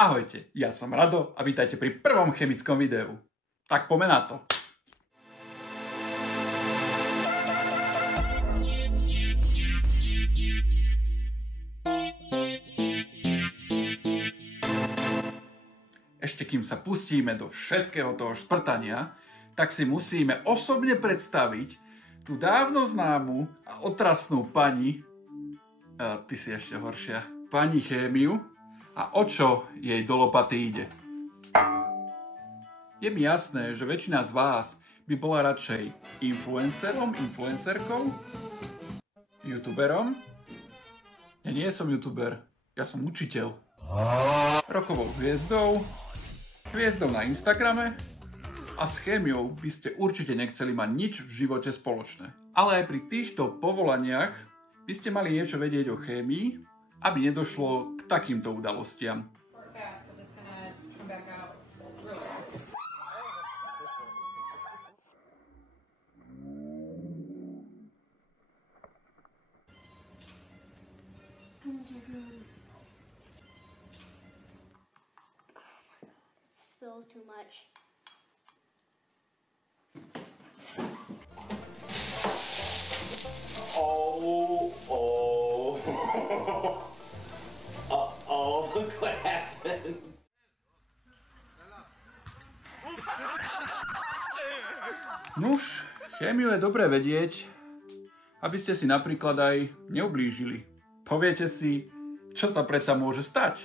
Ahojte, ja som Rado a vítajte pri prvom chemickom videu. Tak poďme na to. Ešte kým sa pustíme do všetkého toho šprtania, tak si musíme osobne predstaviť tú dávno známu a otrasnú pani, ty si ešte horšia, pani Chémiu, a o čo jej do lopaty ide. Je mi jasné, že väčšina z vás by bola radšej influencerom, influencerkou, youtuberom. Ja nie som youtuber, ja som učiteľ. Rokovou hviezdou na Instagrame a s chémiou by ste určite nechceli mať nič v živote spoločné. Ale aj pri týchto povolaniach by ste mali niečo vedieť o chémii, aby nedošlo k takýmto udalostiam. Spills too much. Look what happened. Nuž, chémiu je dobre vedieť, aby ste si napríklad aj neublížili. Poviete si, čo sa predsa môže stať?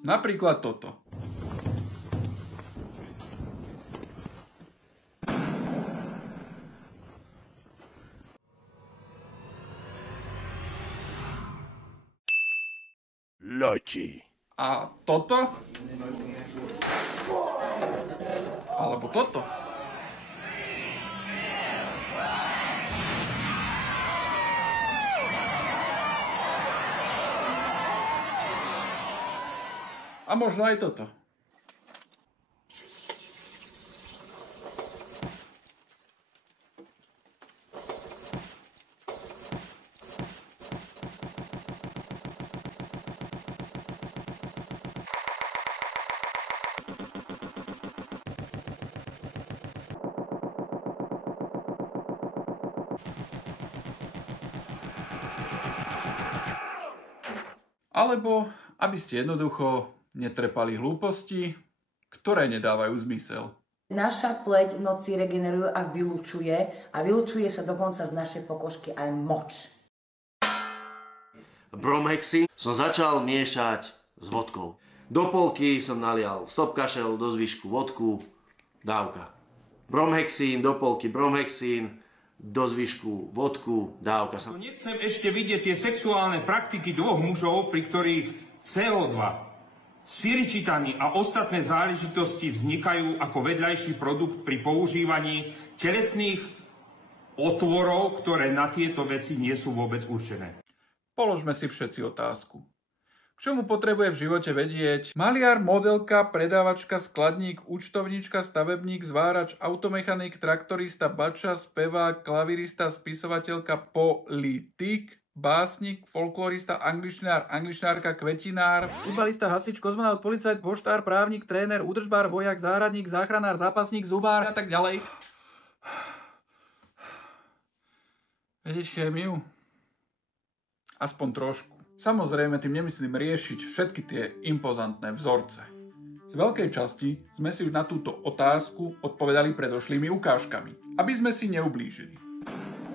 Napríklad toto. Lucky. A toto? Alebo toto? A možno aj toto. Alebo aby ste jednoducho netrepali hlúposti, ktoré nedávajú zmysel. Naša pleť v noci regeneruje a vylučuje sa dokonca z našej pokožky aj moč. Bromhexin som začal miešať s vodkou. Do polky som nalial stopkašel, do zvyšku vodku, dávka. Bromhexin, do polky bromhexin, do zvyšku vodku, dávka. Nechcem ešte vidieť tie sexuálne praktiky dvoch mužov, pri ktorých CO2, siričitany a ostatné záležitosti vznikajú ako vedľajší produkt pri používaní telesných otvorov, ktoré na tieto veci nie sú vôbec určené. Položme si všetci otázku. K čomu potrebuje v živote vedieť maliar, modelka, predávačka, skladník, účtovníčka, stavebník, zvárač, automechanik, traktorista, bača, spevák, klavirista, spisovateľka, politik, básnik, folklorista, angličnárka, kvetinár, futbalista, hasič, kozmonaut, policajt, poštár, právnik, tréner, údržbár, vojak, záhradník, záchranár, zápasník, zubár a tak ďalej. Vedieť chémiu? Aspoň trošku. Samozrejme, tým nemyslím riešiť všetky tie impozantné vzorce. Z veľkej časti sme si už na túto otázku odpovedali predošlými ukážkami, aby sme si neublížili.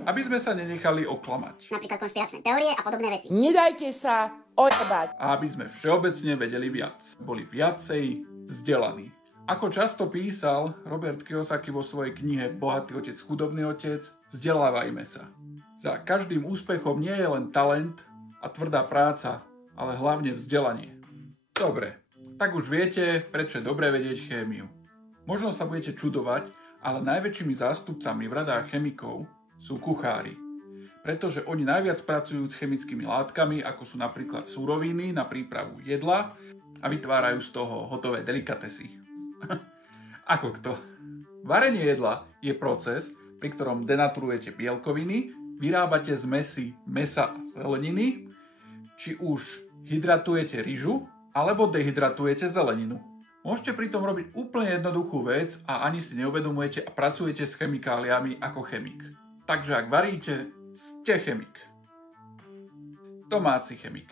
Aby sme sa nenechali oklamať. Napríklad konšpiračné teórie a podobné veci. Nedajte sa ojebať. A aby sme všeobecne vedeli viac. Boli viacej vzdelaní. Ako často písal Robert Kiyosaki vo svojej knihe Bohatý otec, chudobný otec, vzdelávajme sa. Za každým úspechom nie je len talent a tvrdá práca, ale hlavne vzdelanie. Dobre, tak už viete, prečo je dobré vedieť chémiu. Možno sa budete čudovať, ale najväčšími zástupcami v radách chemikov sú kuchári. Pretože oni najviac pracujú s chemickými látkami, ako sú napríklad suroviny na prípravu jedla a vytvárajú z toho hotové delikatesy. Ako kto? Varenie jedla je proces, pri ktorom denaturujete bielkoviny, vyrábate zmesi mäsa a zeleniny, či už hydratujete ryžu alebo dehydratujete zeleninu. Môžete pritom robiť úplne jednoduchú vec a ani si neuvedomujete a pracujete s chemikáliami ako chemik. Takže ak varíte, ste chemik. Domáci chemik.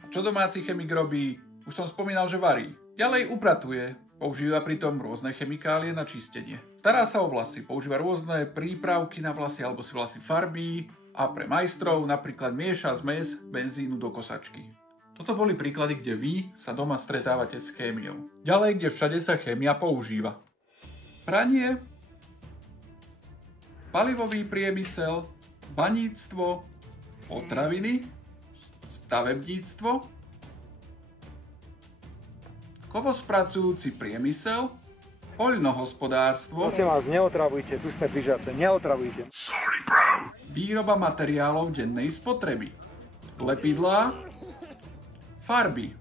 A čo domáci chemik robí? Už som spomínal, že varí. Ďalej upratuje. Používa pritom rôzne chemikálie na čistenie. Stará sa o vlasy. Používa rôzne prípravky na vlasy alebo si vlasy farbí. A pre majstrov napríklad mieša zmes benzínu do kosačky. Toto boli príklady, kde vy sa doma stretávate s chémiou. Ďalej, kde všade sa chémia používa. Pranie, palivový priemysel, baníctvo, potraviny, stavebníctvo, kovospracujúci priemysel, poľnohospodárstvo. Prosím vás, neotravujte, tu sme pri žarte, neotravujte. Výroba materiálov dennej spotreby, lepidlá, farby,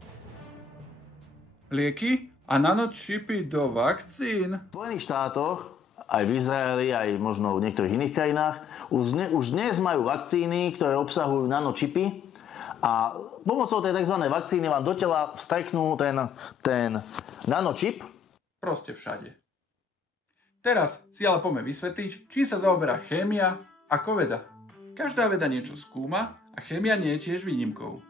lieky a nanočipy do vakcín. V Spojených štátoch, aj v Izraeli, aj možno v niektorých iných krajinách, už dnes majú vakcíny, ktoré obsahujú nanočipy a pomocou tej tzv. Vakcíny vám do tela vstreknú ten nanočip. Proste všade. Teraz si ale poďme vysvetliť, čím sa zaoberá chémia ako veda. Každá veda niečo skúma a chémia nie je tiež výnimkou.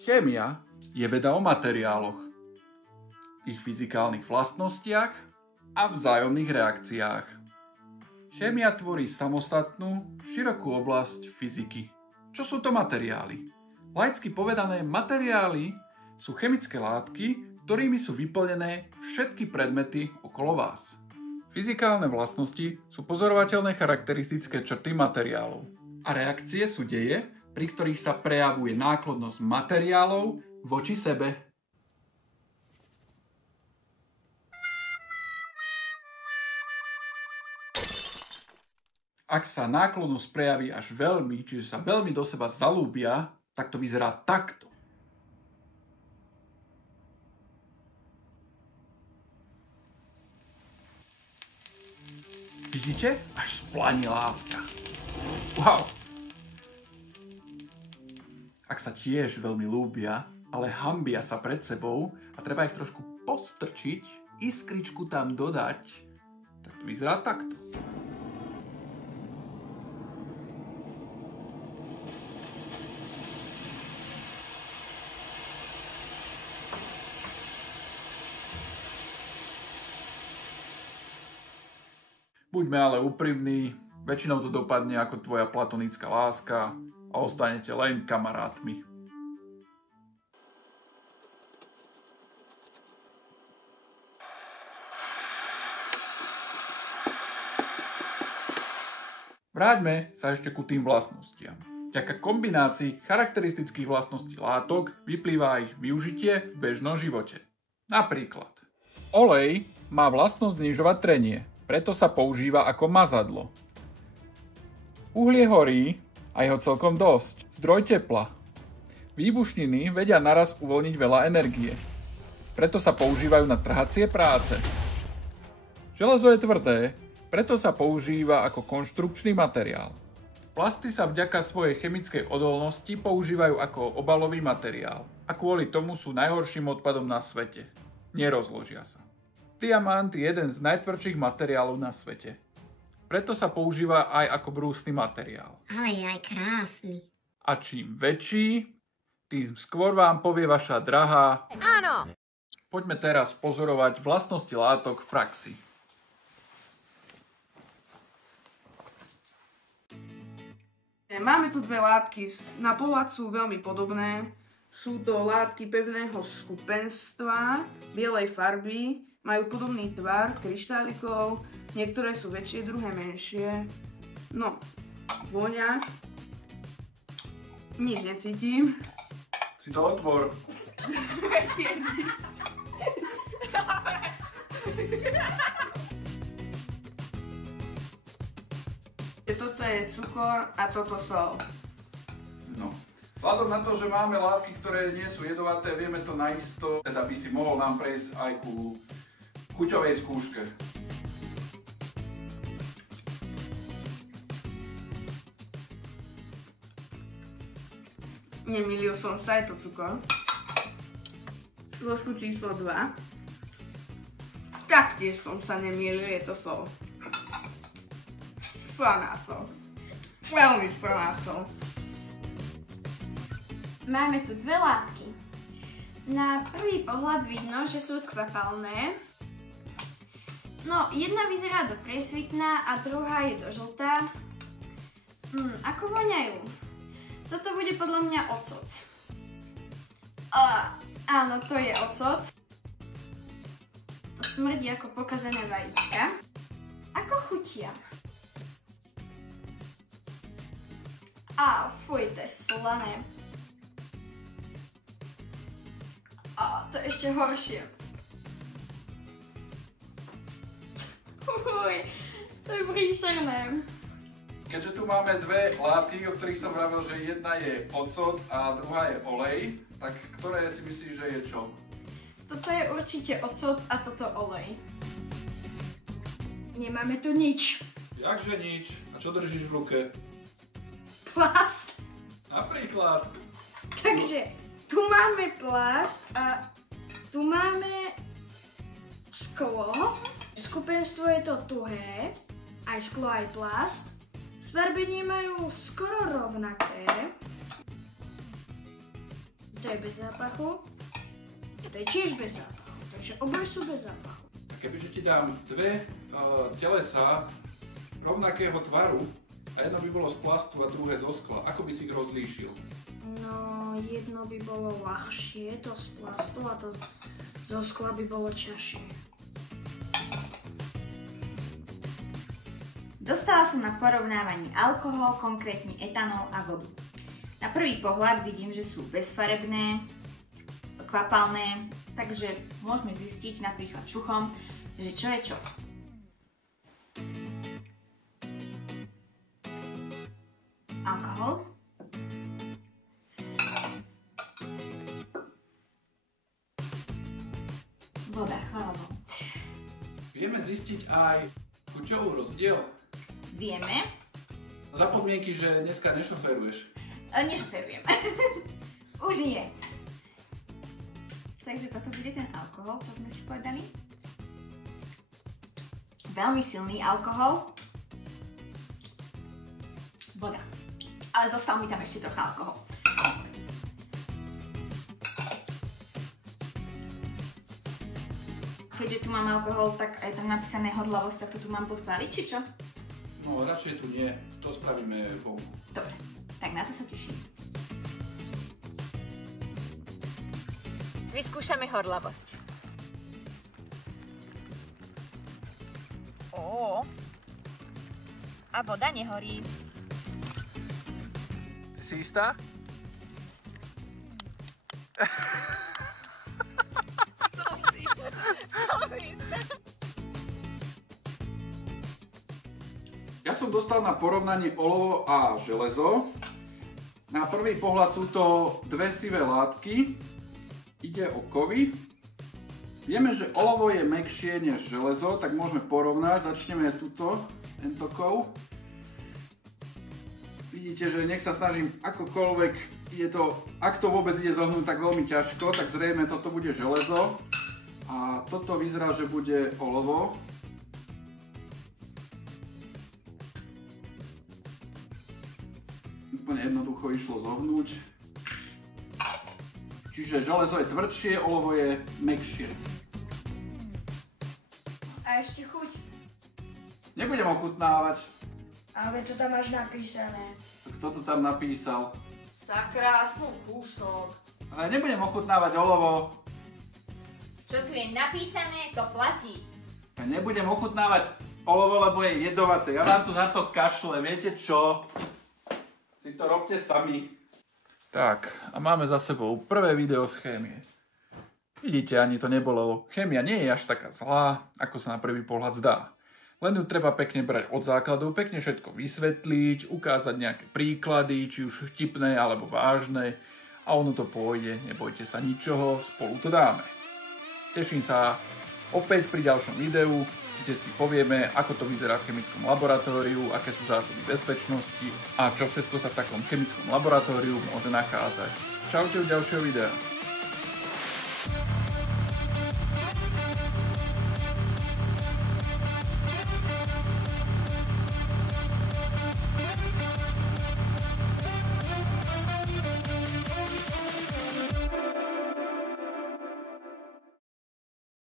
Chémia je veda o materiáloch, ich fyzikálnych vlastnostiach a vzájomných reakciách. Chémia tvorí samostatnú, širokú oblasť fyziky. Čo sú to materiály? Laicky povedané, materiály sú chemické látky, ktorými sú vyplnené všetky predmety okolo vás. Fyzikálne vlastnosti sú pozorovateľné charakteristické črty materiálov. A reakcie sú deje, pri ktorých sa prejavuje náklonnosť materiálov voči sebe. Ak sa náklonnosť prejaví až veľmi, čiže sa veľmi do seba zalúbia, tak to vyzerá takto. Vidíte? Až splani láska. Wow! Ak sa tiež veľmi ľúbia, ale hanbia sa pred sebou a treba ich trošku postrčiť, iskričku tam dodať, tak to vyzerá takto. Buďme ale úprimní, väčšinou to dopadne ako tvoja platonická láska a ostanete len kamarátmi. Vráťme sa ešte ku tým vlastnostiam. Vďaka kombinácii charakteristických vlastností látok vyplýva ich využitie v bežnom živote. Napríklad, olej má vlastnosť znižovať trenie, preto sa používa ako mazadlo. Uhlie horí, a jeho celkom dosť. Zdroj tepla. Výbušniny vedia naraz uvoľniť veľa energie. Preto sa používajú na trhacie práce. Železo je tvrdé, preto sa používa ako konštrukčný materiál. Plasty sa vďaka svojej chemickej odolnosti používajú ako obalový materiál a kvôli tomu sú najhorším odpadom na svete. Nerozložia sa. Diamant je jeden z najtvrdších materiálov na svete. Preto sa používa aj ako brúsny materiál. Ale je aj krásny. A čím väčší, tým skôr vám povie vaša drahá. Áno! Poďme teraz pozorovať vlastnosti látok v praxi. Máme tu dve látky, na pohľad sú veľmi podobné. Sú to látky pevného skupenstva, bielej farby, majú podobný tvar kryštálikov, niektoré sú väčšie, druhé menšie. No, voňa. Nič necítim. Si to otvor. Toto je cukor a toto sol. No. Vzhľadom na to, že máme látky, ktoré nie sú jedovaté, vieme to naisto, teda by si mohol nám prejsť aj ku chuťovej skúške. Nemýlil som sa, je to cukor. Zložku číslo 2. Taktiež som sa nemýlil, je to sol. Slaná sol. Veľmi slaná sol. Máme tu dve látky. Na prvý pohľad vidno, že sú kvapalné. No, jedna vyzerá do priesvitná a druhá je do žltá. Ako voňajú? Toto bude podľa mňa ocot. Áno, to je ocot. To smrdí ako pokazené vajíčka. Ako chutia? Fuj, to je slané. To je ešte horšie. Fuj, to je príšerné. Keďže tu máme dve látky, o ktorých som vravil, že jedna je ocot a druhá je olej, tak ktoré si myslíš, že je čo? Toto je určite ocot a toto olej. Nemáme tu nič. Jakže nič? A čo držíš v ruke? Plast. Napríklad. Takže tu máme plast a tu máme sklo. Skupenstvo je to tuhé, aj sklo, aj plast. Sfarbenie majú skoro rovnaké. To je bez zápachu. To je tiež bez zápachu, takže oboje sú bez zápachu. A kebyže ti dám dve telesa rovnakého tvaru a jedno by bolo z plastu a druhé zo skla, ako by si ich rozlíšil? No, jedno by bolo ľahšie, to z plastu, a to zo skla by bolo ťažšie. Dostala som na porovnávanie alkohol, konkrétne etanol a vodu. Na prvý pohľad vidím, že sú bezfarebné, kvapalné, takže môžeme zistiť napríklad čuchom, že čo je čo. Alkohol. Voda, chvála Bohu. Vieme zistiť aj chuťový rozdiel? Vieme. Za podmienky, že dneska nešoferuješ. Nešoferujem. Už nie. Takže toto bude ten alkohol, čo sme si povedali. Veľmi silný alkohol. Voda. Ale zostal mi tam ešte trocha alkohol. Keďže tu mám alkohol, tak aj tam napísané horlavosť, tak to tu mám podpáliť, či čo? No, radšej tu nie. To spravíme vonku. Dobre, tak na to sa teším. Vyskúšame horlavosť. A voda nehorí. Ty si istá? Ja som dostal na porovnanie olovo a železo. Na prvý pohľad sú to dve sivé látky. Ide o kovy. Vieme, že olovo je mäkšie než železo, tak môžeme porovnať. Začneme tuto, tento kov. Vidíte, že nech sa snažím akokoľvek, ak to vôbec ide zohnúť, tak veľmi ťažko, tak zrejme toto bude železo. A toto vyzerá, že bude olovo. Úplne jednoducho išlo zohnúť. Čiže železo je tvrdšie, olovo je mäkšie. A ešte chuť. Nebudem ochutnávať. Ale to tam máš napísané. Kto to tam napísal? Sakra, aspoň kúsok. Ale nebudem ochutnávať olovo. Čo tu je napísané, to platí. Ja nebudem ochutnávať olovo, lebo je jedovaté. Ja vám tu na to kašlem, viete čo? Si to robte sami. Tak, a máme za sebou prvé video z chémie. Vidíte, ani to nebolo. Chémia nie je až taká zlá, ako sa na prvý pohľad zdá. Len ju treba pekne brať od základov, pekne všetko vysvetliť, ukázať nejaké príklady, či už vtipné alebo vážne. A ono to pôjde, nebojte sa ničoho, spolu to dáme. Teším sa opäť pri ďalšom videu, kde si povieme, ako to vyzerá v chemickom laboratóriu, aké sú zásady bezpečnosti a čo všetko sa v takom chemickom laboratóriu môže nachádzať. Čaute u ďalšieho videa.